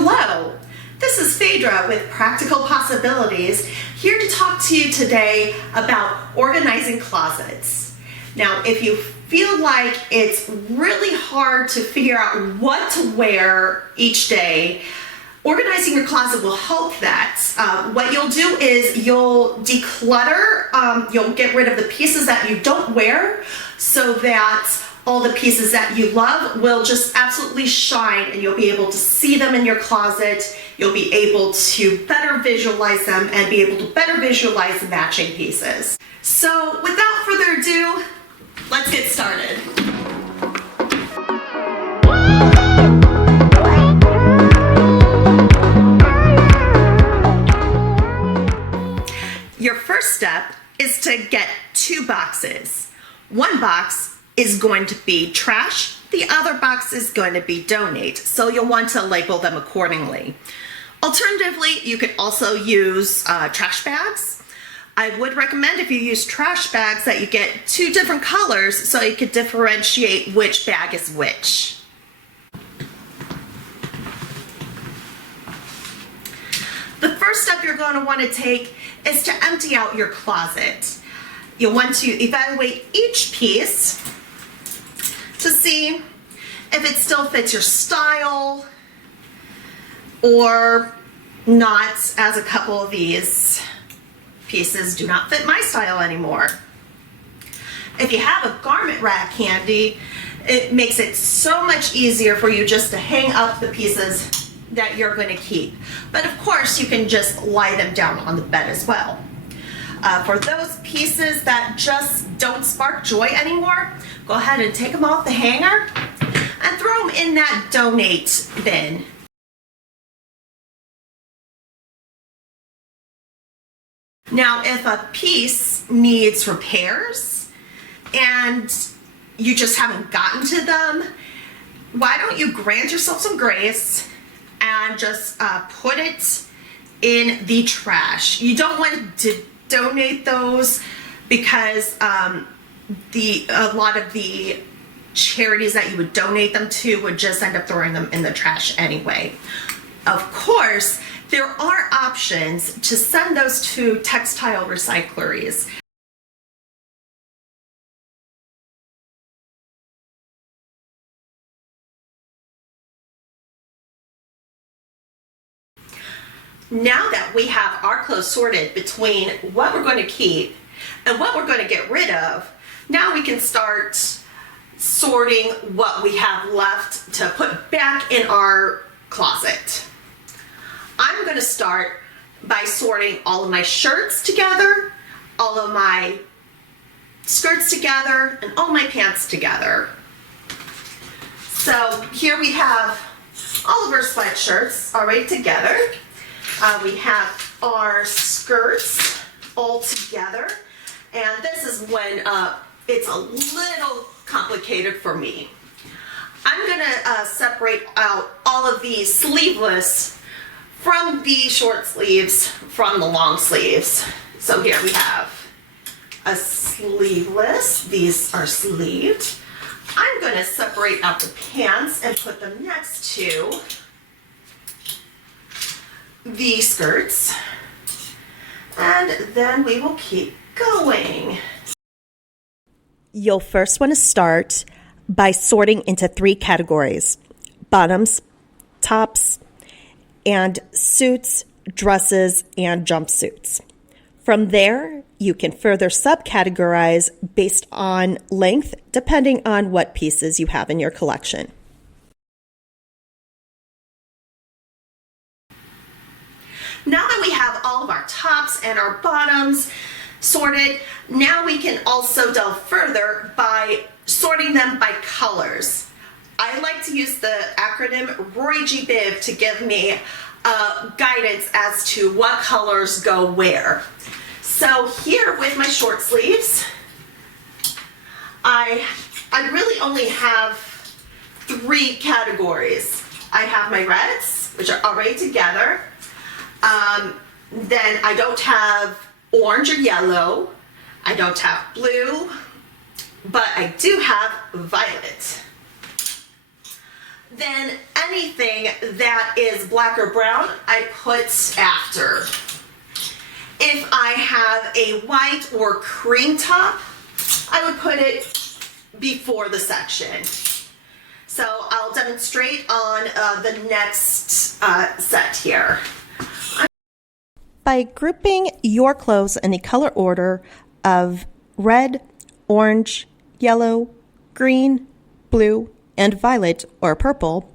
Hello, this is Phaedra with Practical Possibilities, here to talk to you today about organizing closets. Now, if you feel like it's really hard to figure out what to wear each day, organizing your closet will help that. What you'll do is you'll declutter, you'll get rid of the pieces that you don't wear so that all the pieces that you love will just absolutely shine, and you'll be able to see them in your closet. You'll be able to better visualize them and be able to better visualize the matching pieces. So without further ado, let's get started. Your first step is to get two boxes. One box is going to be trash, the other box is going to be donate, so you'll want to label them accordingly. Alternatively, you could also use trash bags. I would recommend, if you use trash bags, that you get two different colors so you could differentiate which bag is which. The first step you're going to want to take is to empty out your closet. You'll want to evaluate each piece to see if it still fits your style or not, as a couple of these pieces do not fit my style anymore. If you have a garment rack handy, it makes it so much easier for you just to hang up the pieces that you're going to keep. But of course, you can just lie them down on the bed as well. For those pieces that just don't spark joy anymore, go ahead and take them off the hanger and throw them in that donate bin. Now, if a piece needs repairs and you just haven't gotten to them, why don't you grant yourself some grace and just put it in the trash. You don't want to donate those because a lot of the charities that you would donate them to would just end up throwing them in the trash anyway. Of course, there are options to send those to textile recycleries. Now that we have our clothes sorted between what we're going to keep and what we're going to get rid of, now we can start sorting what we have left to put back in our closet. I'm going to start by sorting all of my shirts together, all of my skirts together, and all my pants together. So here we have all of our sweatshirts already together. We have our skirts all together, and this is when it's a little complicated for me. I'm going to separate out all of these sleeveless from the short sleeves from the long sleeves. So here we have a sleeveless. These are sleeved. I'm going to separate out the pants and put them next to the skirts, and then we will keep going. You'll first want to start by sorting into three categories: bottoms, tops, and suits, dresses, and jumpsuits. From there, you can further subcategorize based on length, depending on what pieces you have in your collection. Now that we have all of our tops and our bottoms sorted, now we can also delve further by sorting them by colors. I like to use the acronym Roy G. Biv to give me guidance as to what colors go where. So here with my short sleeves, I really only have three categories. I have my reds, which are already together. Then I don't have orange or yellow. I don't have blue, but I do have violet. Then anything that is black or brown, I put after. If I have a white or cream top, I would put it before the section. So I'll demonstrate on the next set here. By grouping your clothes in the color order of red, orange, yellow, green, blue, and violet or purple,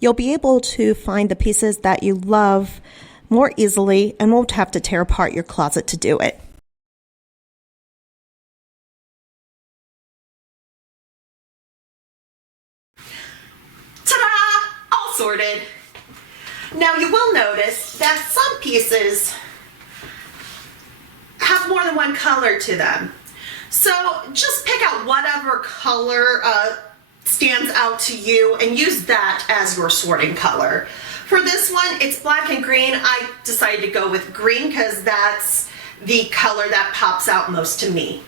you'll be able to find the pieces that you love more easily and won't have to tear apart your closet to do it. Ta-da! All sorted. Now you will notice that some pieces have more than one color to them. So just pick out whatever color stands out to you and use that as your sorting color. For this one, it's black and green. I decided to go with green because that's the color that pops out most to me.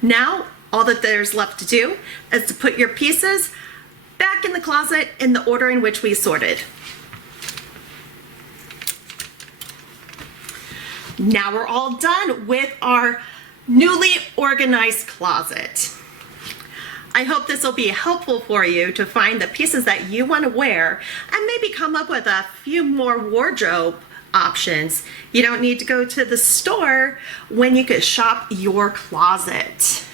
Now, all that there's left to do is to put your pieces back in the closet in the order in which we sorted. Now we're all done with our newly organized closet. I hope this will be helpful for you to find the pieces that you want to wear and maybe come up with a few more wardrobe options. You don't need to go to the store when you could shop your closet.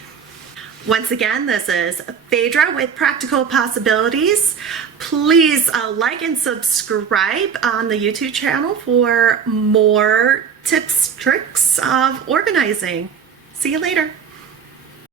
Once again, this is Phaedra with Practical Possibilities. Please like and subscribe on the YouTube channel for more tips, tricks of organizing. See you later.